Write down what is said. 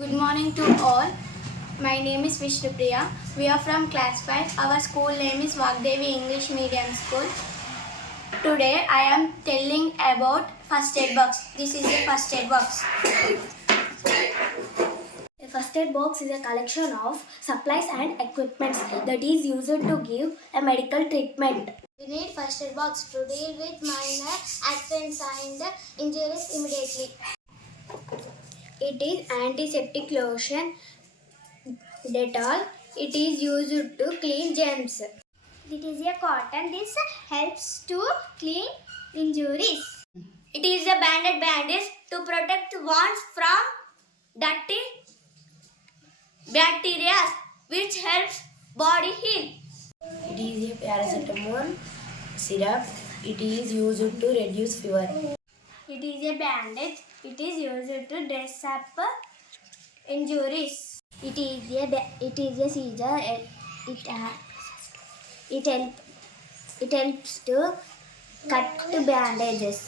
Good morning to all. My name is Vishnupriya. We are from class 5. Our school name is Vagdevi English Medium School. Today I am telling about first aid box. This is a first aid box. A first aid box is a collection of supplies and equipments that is used to give a medical treatment. We need first aid box to deal with minor accidents and injuries immediately. It is antiseptic lotion, Dettol. It is used to clean germs. It is a cotton. This helps to clean injuries. It is a bandage to protect wounds from dirty bacteria, which helps body heal. It is a paracetamol syrup. It is used to reduce fever. It is a bandage. It is used to dress up injuries. It is a scissor. It helps to cut bandages.